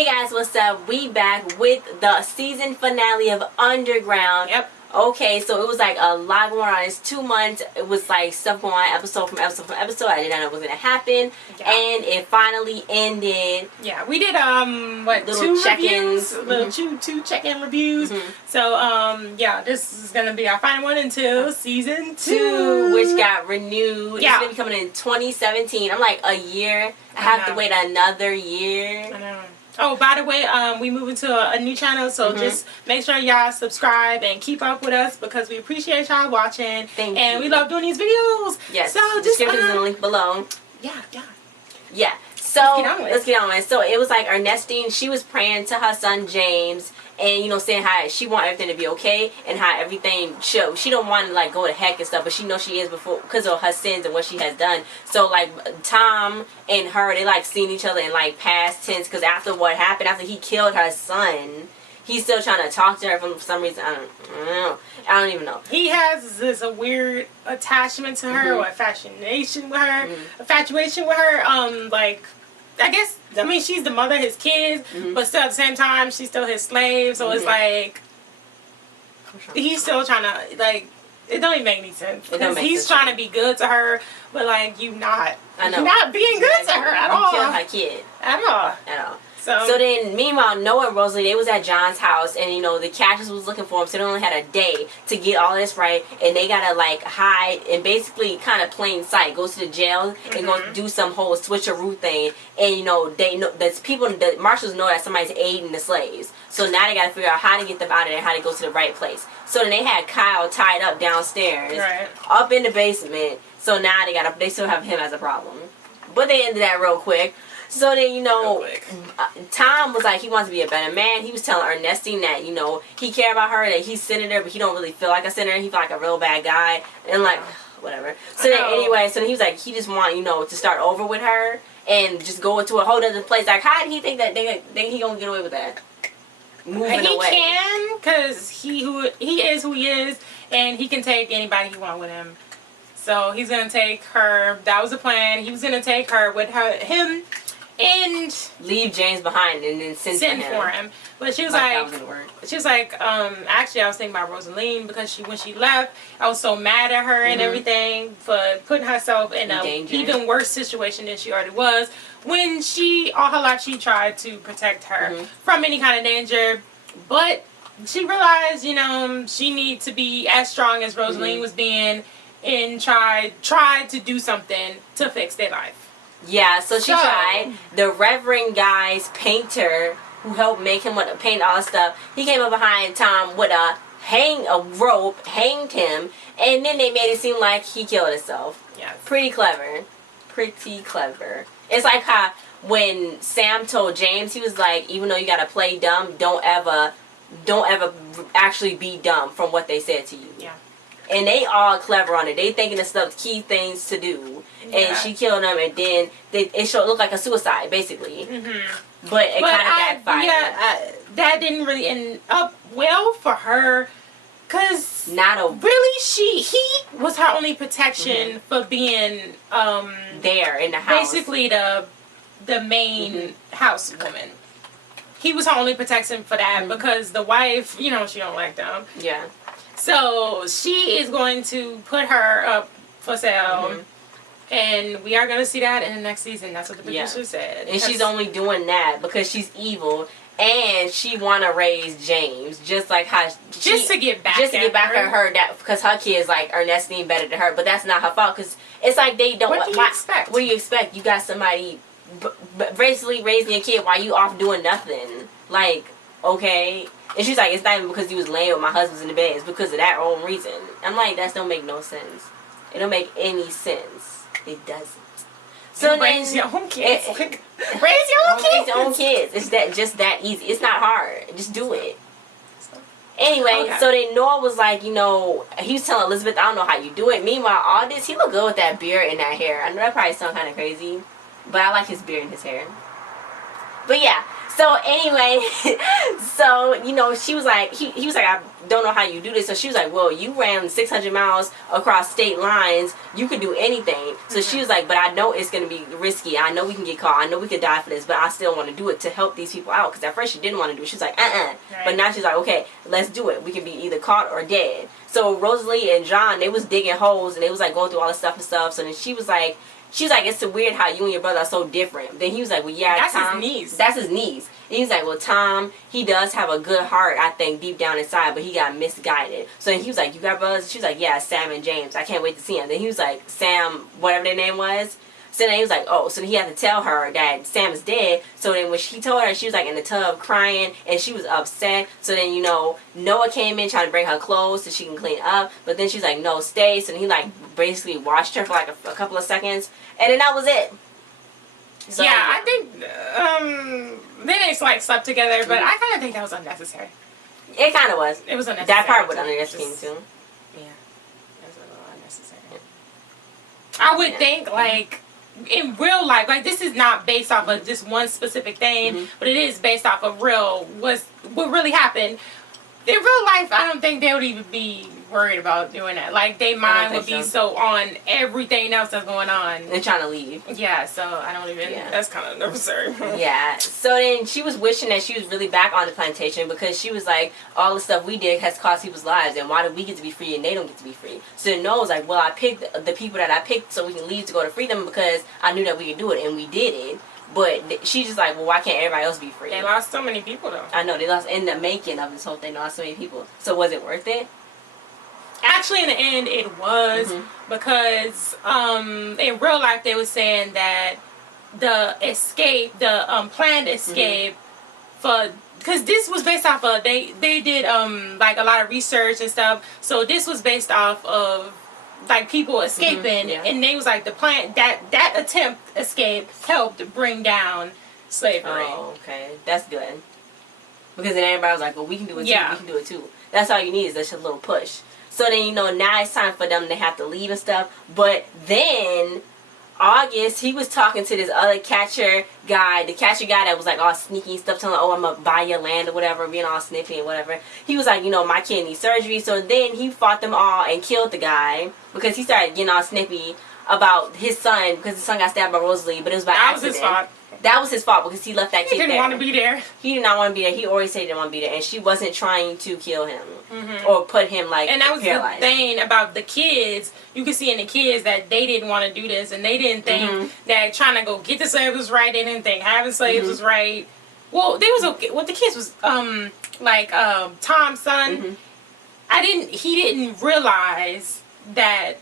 Hey guys, what's up? We back with the season finale of Underground. Yep. Okay, so it was like a lot going on. It's 2 months. It was like stuff going on episode from episode from episode. I did not know what was gonna happen, and it finally ended. Yeah, we did little two check-ins, two check-in reviews. So yeah, this is gonna be our final one until season 2, which got renewed. Yeah, it's gonna be coming in 2017. I'm like a year. I have to wait another year. I know. Oh, by the way, we moved into a new channel, so just make sure y'all subscribe and keep up with us because we appreciate y'all watching. Thank you. And we love doing these videos. Yes. So just description is in the link below. Yeah. So let's get on with it. So it was like Ernestine, she was praying to her son James, and saying how she want everything to be okay and how everything she don't want to like go to heck and stuff, but she knows she is because of her sins and what she has done. So like Tom and her, they like seeing each other in like past tense because after what happened, after he killed her son, he's still trying to talk to her for some reason. I don't even know. He has this a weird attachment to her or fascination with her, infatuation with her. Like, I guess, I mean, she's the mother of his kids, but still at the same time, she's still his slave. So it's like, he's still trying to, like, it don't even make any sense. Because he's trying to be good to her, but like, you're not being good to her at all. You killed her kid. At all. So then, meanwhile, Noah and Rosalie, they was at John's house, and the Cassius was looking for him, so they only had a day to get all this right, and they gotta like hide and basically kind of plain sight, go to the jail and go do some whole switcheroo thing, and they know that's people, the marshals know that somebody's aiding the slaves, so now they gotta figure out how to get them out of there, how to go to the right place. So then they had Kyle tied up downstairs, up in the basement. So now they still have him as a problem, but they ended that real quick. So then, Tom was like, he wants to be a better man. He was telling Ernestine that, he cared about her, that he's senator, but he don't really feel like a senator. He feel like a real bad guy. And like, whatever. So then anyway, so then he was like, he just want, to start over with her and just go into a whole other place. Like, how did he think that he gonna get away with that? Moving away. He can, because he is who he is, and he can take anybody he want with him. So he's going to take her. That was the plan. He was going to take her with him. And leave James behind and then send for him. But she was actually I was thinking about Rosaline because when she left, I was so mad at her and everything for putting herself in a even worse situation than she already was. When all her life she tried to protect her from any kind of danger, but she realized, she needed to be as strong as Rosaline was being and tried to do something to fix their life. Yeah, so she tried. The Reverend guy's painter who helped make him paint all the stuff, he came up behind Tom with a rope, hanged him, and then they made it seem like he killed himself. Yes. Pretty clever. Pretty clever. It's like how when Sam told James, he was like, even though you gotta play dumb, don't ever actually be dumb from what they said to you. Yeah. And they all clever on it. They thinking of stuff, key things to do. And she killed him, and then it looked like a suicide, basically. But it kind of backfired. Yeah, that didn't really end up well for her. Because he was her only protection for being there in the house. Basically the main housewoman. He was her only protection for that because the wife, she don't like them. Yeah. So she is going to put her up for sale, and we are going to see that in the next season. That's what the producer said. And she's only doing that because she's evil, and she want to raise James just like how just to get back at her that because her kids like Ernestine better than her, but that's not her fault because it's like they don't. What do you expect? What do you expect? You got somebody basically raising your kid while you off doing nothing. Like, okay. And she's like, it's not even because he was laying with my husband's in the bed. It's because of that own reason. I'm like, that don't make no sense. It don't make any sense. It doesn't. So raise your own kids. Raise your own kids. It's just that easy. It's not hard. Just do it. Anyway, so then Noah was like, he was telling Elizabeth, I don't know how you do it. Meanwhile, Aldis, he look good with that beard and that hair. I know that probably sounds kind of crazy, but I like his beard and his hair. But yeah. So anyway, so you know, she was like, he was like, I don't know how you do this. So she was like, well, you ran 600 miles across state lines. You could do anything. So she was like, but I know it's gonna be risky. I know we can get caught. I know we could die for this, but I still want to do it to help these people out. Because at first she didn't want to do it. She was like, Right. But now she's like, okay, let's do it. We can be either caught or dead. So Rosalie and John, they was digging holes and they was like going through all this stuff and stuff. So then she was like, it's so weird how you and your brother are so different. Then he was like, well, yeah, that's Tom, his niece. That's his niece. And he's like, well, Tom, he does have a good heart, I think, deep down inside, but he got misguided. So then he was like, you got brothers? She was like, yeah, Sam and James. I can't wait to see him. Then he was like, Sam, whatever their name was. So then he was like, oh, so he had to tell her that Sam is dead. So then when she told her, she was like in the tub crying and she was upset. So then, you know, Noah came in trying to bring her clothes so she can clean up. But then she's like, no, stay. So then he like basically washed her for like a couple of seconds. And then that was it. So, yeah, I think they like slept together, but I kind of think that was unnecessary. It kind of was. It was unnecessary. That part was unnecessary too. Yeah, it was a little unnecessary. I would think like in real life, like this is not based off of just one specific thing, but it is based off of what really happened. In real life, I don't think they would even be worried about doing that. Like, their mind would be so on everything else that's going on. And trying to leave. Yeah, so I don't even... Yeah. That's kind of unnecessary. Yeah. So then she was wishing that she was really back on the plantation because she was like, all the stuff we did has cost people's lives, and why do we get to be free and they don't get to be free? So then Noah was like, well, I picked the people that I picked so we can leave to go to freedom because I knew that we could do it, and we did it. But she's just like, well, why can't everybody else be free? They lost so many people, though. I know. They lost in the making of this whole thing. They lost so many people. So was it worth it? Actually, in the end, it was because in real life, they were saying that the escape, the planned escape because this was based off of, they did like a lot of research and stuff. So this was based off of like people escaping, and they was like the plan that attempt escape helped bring down slavery. Oh, okay, that's good. Because then everybody was like, well, we can do it too. Yeah. We can do it too. That's all you need is just a little push. So then, you know, now it's time for them to have to leave and stuff. But then August, he was talking to this other catcher guy, the catcher guy that was like all sneaky and stuff, telling him, oh, I'm gonna buy your land or whatever, being all sniffy and whatever. He was like, you know, my kid needs surgery. So then he fought them all and killed the guy because he started getting all snippy about his son because his son got stabbed by Rosalie, but it was by accident. That was his fault. That was his fault because he left that kid there. He didn't want to be there. He did not want to be there. He always said he didn't want to be there, and she wasn't trying to kill him or put him like and that was paralyzed. The thing about the kids. You could see in the kids that they didn't want to do this, and they didn't think that trying to go get the slaves was right. They didn't think having slaves was right. Well, they was okay. What the kids was Tom's son. He didn't realize that.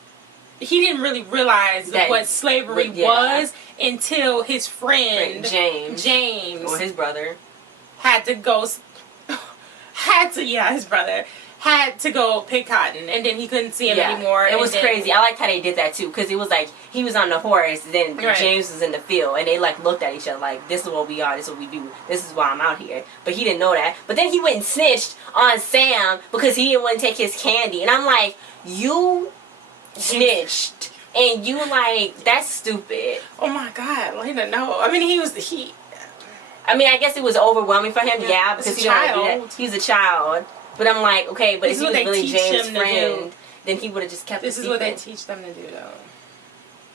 He didn't really realize what slavery was until his friend James or his brother had to go pick cotton, and then he couldn't see him anymore. It was crazy. I liked how they did that too, because it was like he was on the horse, then James was in the field, and they like looked at each other like, this is what we are, this is what we do, this is why I'm out here. But he didn't know that. But then he went and snitched on Sam because he didn't want to take his candy, and I'm like, you snitched, and you like, that's stupid. Oh my God, I didn't know. I mean, I mean, I guess it was overwhelming for him, because he don't do that. He's a child. But I'm like, okay, but if he was really James' friend, then he would have just kept this is what they teach them to do, though.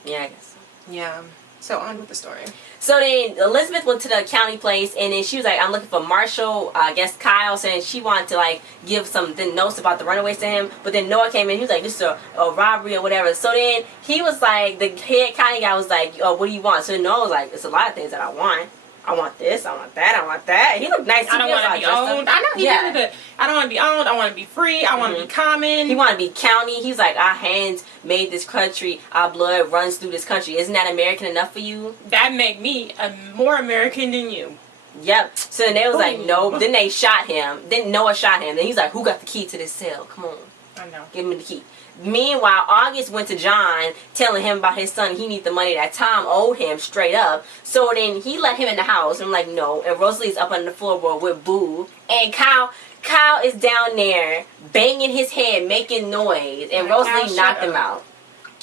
Yeah, I guess so. Yeah. So on with the story. So then Elizabeth went to the county place, and then she was like, I'm looking for Marshall, I guess Kyle, saying she wanted to like give some notes about the runaways to him. But then Noah came in, he was like, this is a robbery or whatever. So then he was like, the head county guy was like, oh, what do you want? So then Noah was like, it's a lot of things that I want. I want this, I want that, I want that. He looked nice. I don't want to be owned. I know he did good. I don't want to be owned. I want to be free. I want to be common. He want to be county. He's like, our hands made this country. Our blood runs through this country. Isn't that American enough for you? That make me more American than you. Yep. So then they was like, no. Then they shot him. Then Noah shot him. Then he's like, who got the key to this cell? Come on. I know. Give me the key. Meanwhile, August went to John, telling him about his son. He needs the money that Tom owed him straight up. So then he let him in the house. I'm like, no. And Rosalie's up on the floorboard with Boo. And Kyle is down there banging his head, making noise. And Rosalie knocked him out.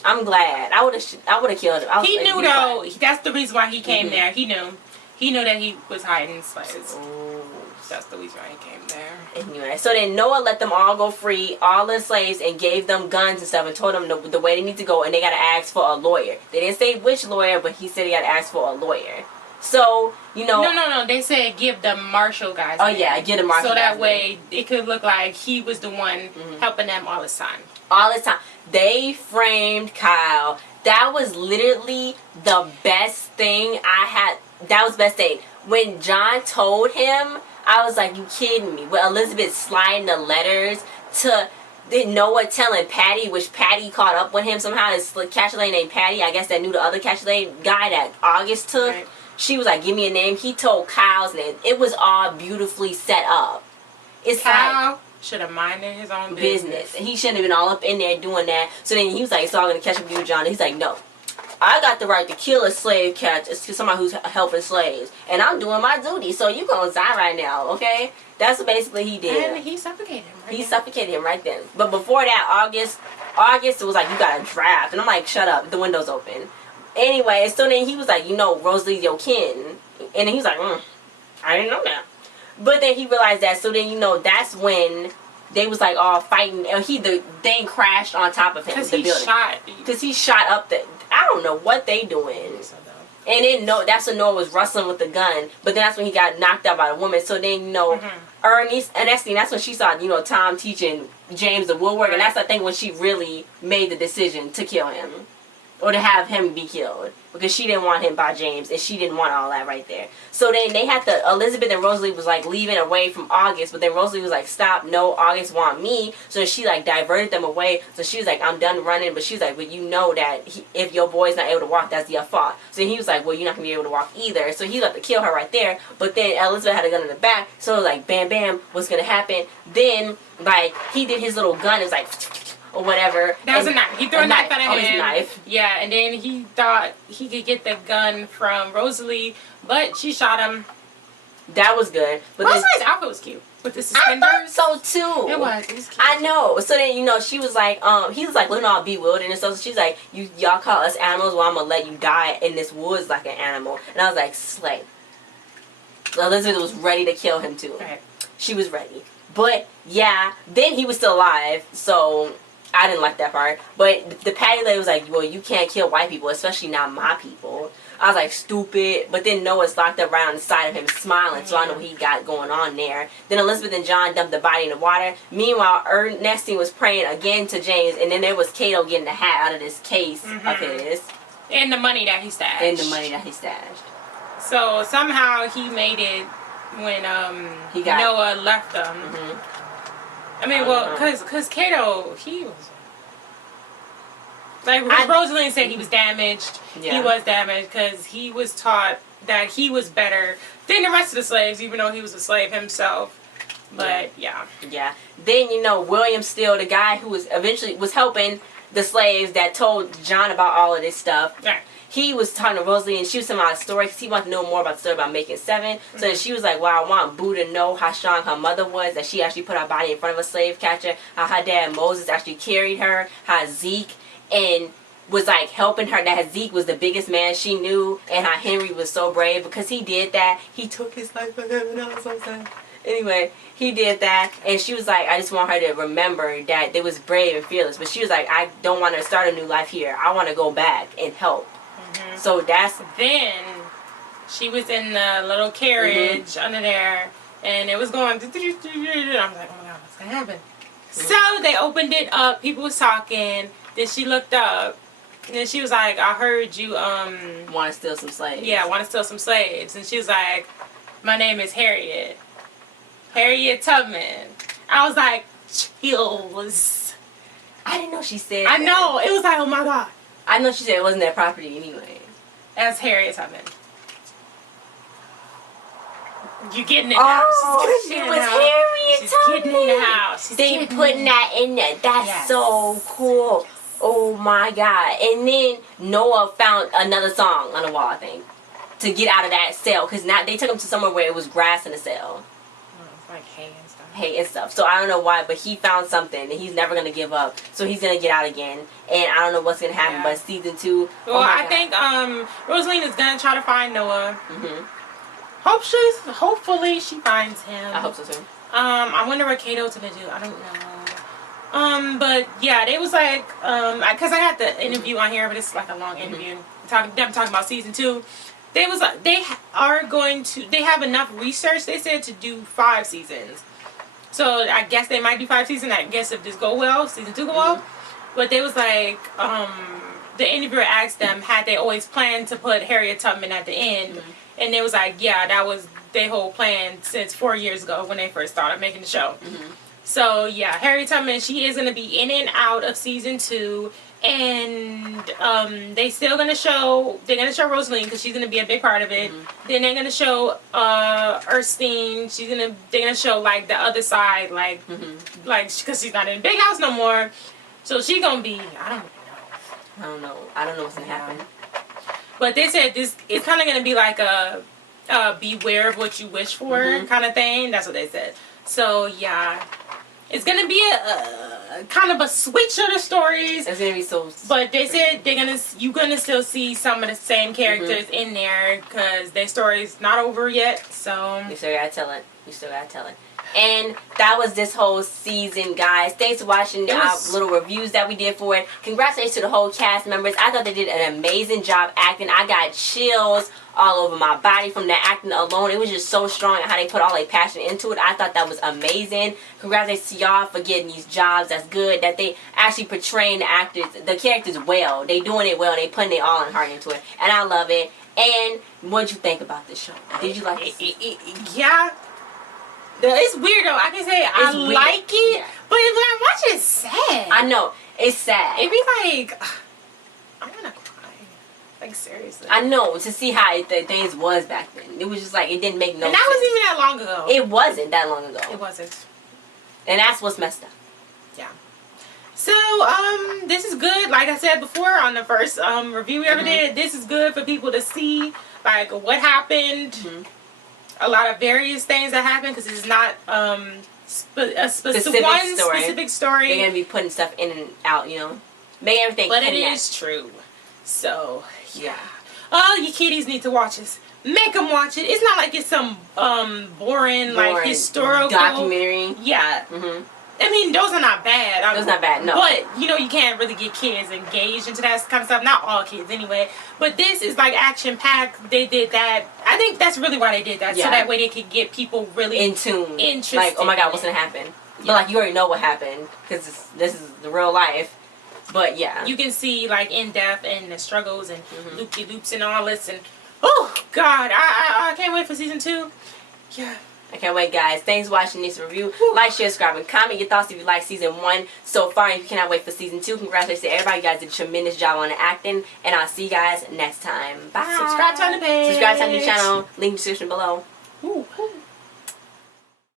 I'm glad. I would have killed him. He knew though. That's the reason why he came there. He knew. He knew that he was hiding slaves. Oh. That's the reason why he came there. Anyway, so then Noah let them all go free, all the slaves, and gave them guns and stuff, and told them the way they need to go, and they got to ask for a lawyer. They didn't say which lawyer, but he said he got to ask for a lawyer. So, you know... No. They said give the marshal guys. Oh, yeah, give the marshal so guys. So that way, it could look like he was the one helping them all the time. All the time. They framed Kyle. That was literally the best thing I had. That was the best thing. When John told him... I was like, you kidding me? With Elizabeth sliding the letters to Noah telling Patty, which Patty caught up with him somehow. This catcher lady named Patty, I guess that knew the other catcher lady guy that August took. Right. She was like, give me a name. He told Kyle's name. It was all beautifully set up. It's Kyle like, should have minded his own business. He shouldn't have been all up in there doing that. So then he was like, it's all going to catch up with you, John. And he's like, no. I got the right to kill a slave catcher, somebody who's helping slaves. And I'm doing my duty, so you gonna die right now, okay? That's what basically he did. And he suffocated him right He suffocated him right then. But before that, August was like, you got a draft. And I'm like, shut up, the window's open. Anyway, so then he was like, you know, Rosalie's your kin. And then he was like, I didn't know that. But then he realized that, so then, you know, that's when... They was like all fighting, and the thing crashed on top of him. Because he shot up the. I don't know what they doing. And then that's when Noah was wrestling with the gun. But then that's when he got knocked out by the woman. So then, you know, Ernest, and that's when she saw, you know, Tom teaching James the woodwork. And that's, I think, when she really made the decision to kill him. Or to have him be killed. Because she didn't want him by James. And she didn't want all that right there. So then they had to... Elizabeth and Rosalie was like leaving away from August. But then Rosalie was like, stop. No, August want me. So she like diverted them away. So she was like, I'm done running. But she was like, but you know that if your boy's not able to walk, that's your fault. So he was like, well, you're not going to be able to walk either. So he was about to kill her right there. But then Elizabeth had a gun in the back. So it was like, bam, bam. What's going to happen? Then, like, he did his little gun. It was like... or whatever. That was a knife. He threw a knife at him. His knife. Yeah, and then he thought he could get the gun from Rosalie, but she shot him. That was good. But Rosalie's outfit was cute. With the suspenders. I thought so too. It was cute. I know. So then, you know, she was like, he was like looking all bewildered and stuff. So she's like, y'all call us animals, well, I'm gonna let you die in this woods like an animal. And I was like, slay. So Elizabeth was ready to kill him too. Right. She was ready. But yeah, then he was still alive, so I didn't like that part. But the Patty lady was like, well, you can't kill white people, especially not my people. I was like, stupid. But then Noah's locked up right on the side of him smiling, so I know what he got going on there. Then Elizabeth and John dumped the body in the water. Meanwhile, Ernestine was praying again to James, and then there was Cato getting the hat out of this case of his. And the money that he stashed. So somehow he made it when Noah left them. I mean, well, because Cato, he was... Like, Rosalind said he was damaged. Yeah. He was damaged because he was taught that he was better than the rest of the slaves, even though he was a slave himself. But, yeah. Then, you know, William Steele, the guy who was eventually was helping the slaves that told John about all of this stuff. Right. He was talking to Rosalie, and she was telling about the story because he wanted to know more about the story about making 7. So she was like, well, I want Boo to know how strong her mother was, that she actually put her body in front of a slave catcher, how her dad Moses actually carried her, how Zeke and was like helping her, that Zeke was the biggest man she knew, and how Henry was so brave because he did that. He took his life for him, and I was so sad. Anyway, he did that, and she was like, I just want her to remember that they was brave and fearless. But she was like, I don't want her to start a new life here. I want to go back and help. So that's... Then she was in the little carriage under there, and it was going... I was like, oh my God, what's going to happen? So they opened it up. People was talking. Then she looked up, and then she was like, I heard you, want to steal some slaves. Yeah, want to steal some slaves. And she was like, my name is Harriet. Harriet Tubman. I was like, chills. I didn't know she said I know. It was like, oh my God. I know she said it wasn't their property anyway. That's Harriet Tubman. You getting in the house. Oh, she was Harriet Tubman. Getting in the house. They putting that in there. That's so cool. Oh my God. And then Noah found another song on the wall, I think, to get out of that cell. Because now they took him to somewhere where it was grass in the cell. Like hay and stuff. Hay and stuff. So I don't know why, but he found something and he's never going to give up. So he's going to get out again. And I don't know what's going to happen, but season 2. Well, I think Rosaline is going to try to find Noah. Hopefully she finds him. I hope so too. I wonder what Kato's gonna do. I don't know. But yeah, they was like, because I had the interview on here, but it's like a long interview. I'm talking about season 2. They was like, they have enough research, they said, to do 5 seasons. So I guess they might do 5 seasons. I guess if this go well, season 2 go well. But they was like, the interviewer asked them, had they always planned to put Harriet Tubman at the end? And they was like, yeah, that was their whole plan since 4 years ago when they first started making the show. So yeah, Harriet Tubman, she is gonna be in and out of season 2, and they're gonna show Rosaline because she's gonna be a big part of it. Then they're gonna show Erskine. They're gonna show like the other side, like because she's not in the big house no more. So she's gonna be, I don't know what's gonna happen. But they said this it's kind of gonna be like a beware of what you wish for kind of thing. That's what they said. So yeah, it's gonna be a kind of a switch of the stories. It's gonna be so. But they said you're gonna still see some of the same characters in there because their story's not over yet. So you still gotta tell it. And that was this whole season, guys. Thanks for watching our little reviews that we did for it. Congratulations to the whole cast members. I thought they did an amazing job acting. I got chills all over my body from the acting alone. It was just so strong how they put all their passion into it. I thought that was amazing. Congratulations to y'all for getting these jobs. That's good that they actually portraying the characters well. They doing it well. They putting their all and heart into it. And I love it. And what'd you think about this show? Did you like it? Yeah. It's weird though. I can say I like it, but when I watch it, it's sad. I know. It's sad. It be like, I want to cry. Like, seriously. I know. To see how the things was back then. It was just like, it didn't make no sense. And that wasn't even that long ago. It wasn't that long ago. It wasn't. And that's what's messed up. Yeah. So, this is good. Like I said before on the first review we ever did, this is good for people to see, like, what happened. A lot of various things that happen because it's not a specific story. They're gonna be putting stuff in and out, you know, make everything. But it is true. So yeah, all you kiddies need to watch this. Make them watch it. It's not like it's some boring like historical documentary. Yeah. I mean, those are not bad. Those not bad, no. But, you know, you can't really get kids engaged into that kind of stuff. Not all kids, anyway. But this is, like, action-packed. They did that. I think that's really why they did that. Yeah. So that way they could get people really in tune. Interested. Like, oh, my God, what's going to happen? Yeah. But, like, you already know what happened because this is the real life. But, yeah. You can see, like, in-depth and the struggles and loop-de-loops and all this. And, oh, God, I can't wait for season 2. Yeah. I can't wait, guys. Thanks for watching this review. Like, share, subscribe, and comment your thoughts if you like season 1 so far. And if you cannot wait for season 2, congratulations to everybody. You guys did a tremendous job on the acting. And I'll see you guys next time. Bye. Subscribe to the page. Subscribe to the channel. Link in the description below. Ooh.